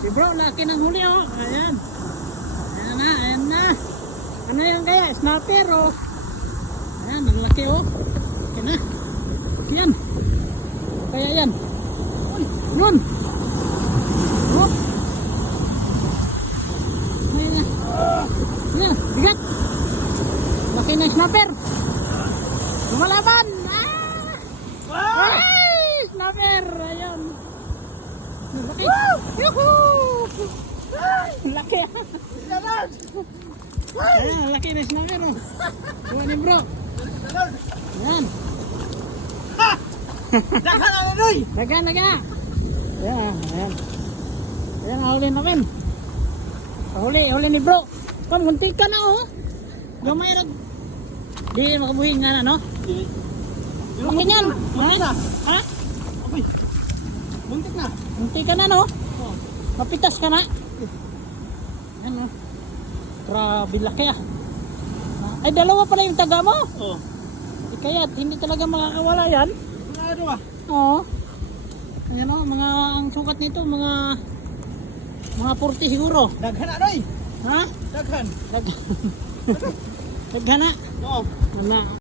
Si bro, laki ng huli oh. Ayan. Ayan na, ayan na. Ano yan kaya? Snapper oh. Ayan, ang laki oh. Ayan na. Ayan. Kaya yan. Yun. Oh. Ayan na. Ayan, bigat. Laki ng snapper. Lumalaban. Ah! Ay, snapper. Ayan. Laki. Yuhuu! Laki. Ayan, laki na snapper oh. Buwan ni bro. Ayan. Daghan na noy. Dagan. Ayan, ayan. Ayan, huli namin. Huli ni bro. Kon, muntik ka na oh. Gamay rin. Di makabuhin nga na no? Ang ganyan. Ha? Okay. Muntik na. Muntik ka na no? Mapitas ka na. Ayan oh. Grabe laki ah. Ay, dalawa pala yung taga mo. Oh. Kaya hindi talaga makakawala yan. Ano ah? Oo. Ayan o, ang sukat nito, mga 40 siguro. Daghan na noy. Ha? Daghan. Daghan na. Oo. Ano?